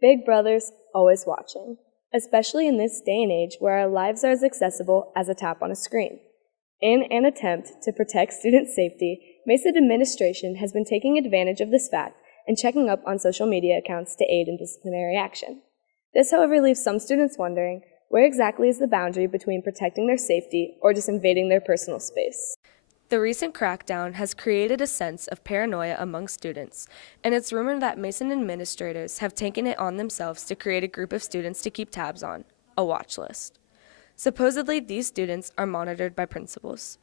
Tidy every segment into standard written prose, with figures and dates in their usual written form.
Big Brother's always watching, especially in this day and age where our lives are as accessible as a tap on a screen. In an attempt to protect student safety, Mesa administration has been taking advantage of this fact and checking up on social media accounts to aid in disciplinary action. This, however, leaves some students wondering, where exactly is the boundary between protecting their safety or just invading their personal space? The recent crackdown has created a sense of paranoia among students, and it's rumored that Mason administrators have taken it on themselves to create a group of students to keep tabs on, a watch list. Supposedly, these students are monitored by principals.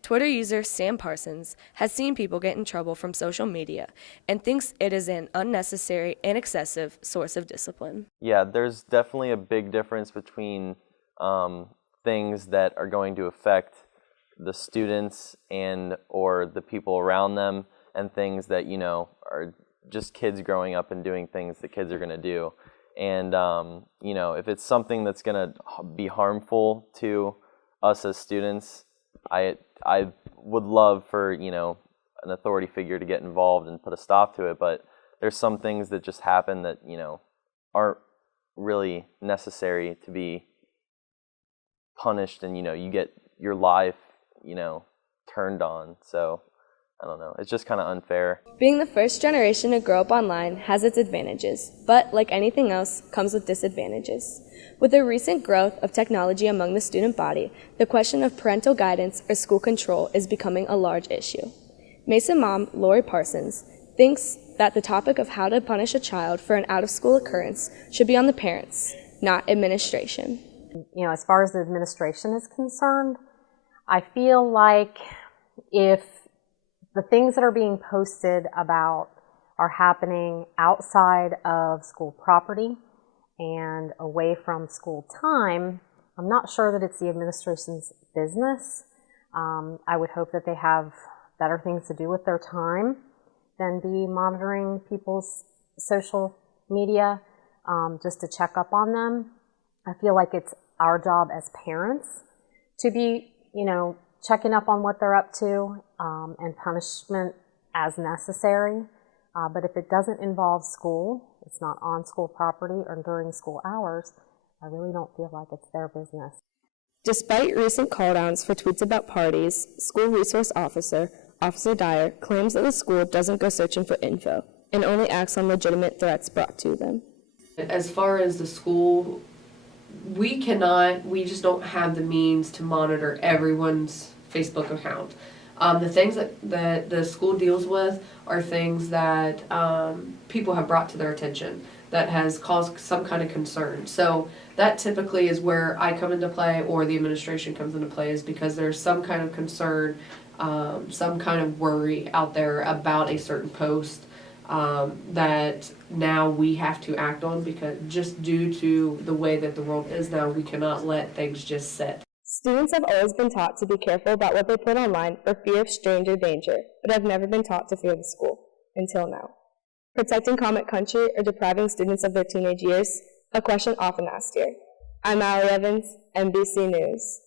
Twitter user Sam Parsons has seen people get in trouble from social media and thinks it is an unnecessary and excessive source of discipline. Yeah, there's definitely a big difference between things that are going to affect the students and or the people around them, and things that, you know, are just kids growing up and doing things that kids are going to do. And you know, if it's something that's going to be harmful to us as students, I would love for, you know, an authority figure to get involved and put a stop to it. But there's some things that just happen that, you know, aren't really necessary to be punished, and, you know, you get your life, you know, turned on. So I don't know, it's just kind of unfair. Being the first generation to grow up online has its advantages, but like anything else, comes with disadvantages. With the recent growth of technology among the student body, the question of parental guidance or school control is becoming a large issue. Mesa mom Lori Parsons thinks that the topic of how to punish a child for an out-of-school occurrence should be on the parents, not administration. You know, as far as the administration is concerned, I feel like if the things that are being posted about are happening outside of school property and away from school time, I'm not sure that it's the administration's business. I would hope that they have better things to do with their time than be monitoring people's social media just to check up on them. I feel like it's our job as parents to be, you know, checking up on what they're up to, and punishment as necessary. But if it doesn't involve school, it's not on school property or during school hours, I really don't feel like it's their business. Despite recent call-downs for tweets about parties, School Resource Officer Dyer claims that the school doesn't go searching for info and only acts on legitimate threats brought to them. As far as the school, we just don't have the means to monitor everyone's Facebook account. The things that the school deals with are things that people have brought to their attention that has caused some kind of concern. So that typically is where I come into play, or the administration comes into play, is because there's some kind of concern, some kind of worry out there about a certain post that now we have to act on, because just due to the way that the world is now, we cannot let things just sit. Students have always been taught to be careful about what they put online for fear of stranger danger, but have never been taught to fear the school, until now. Protecting Comet Country or depriving students of their teenage years? A question often asked here. I'm Allie Evans, NBC News.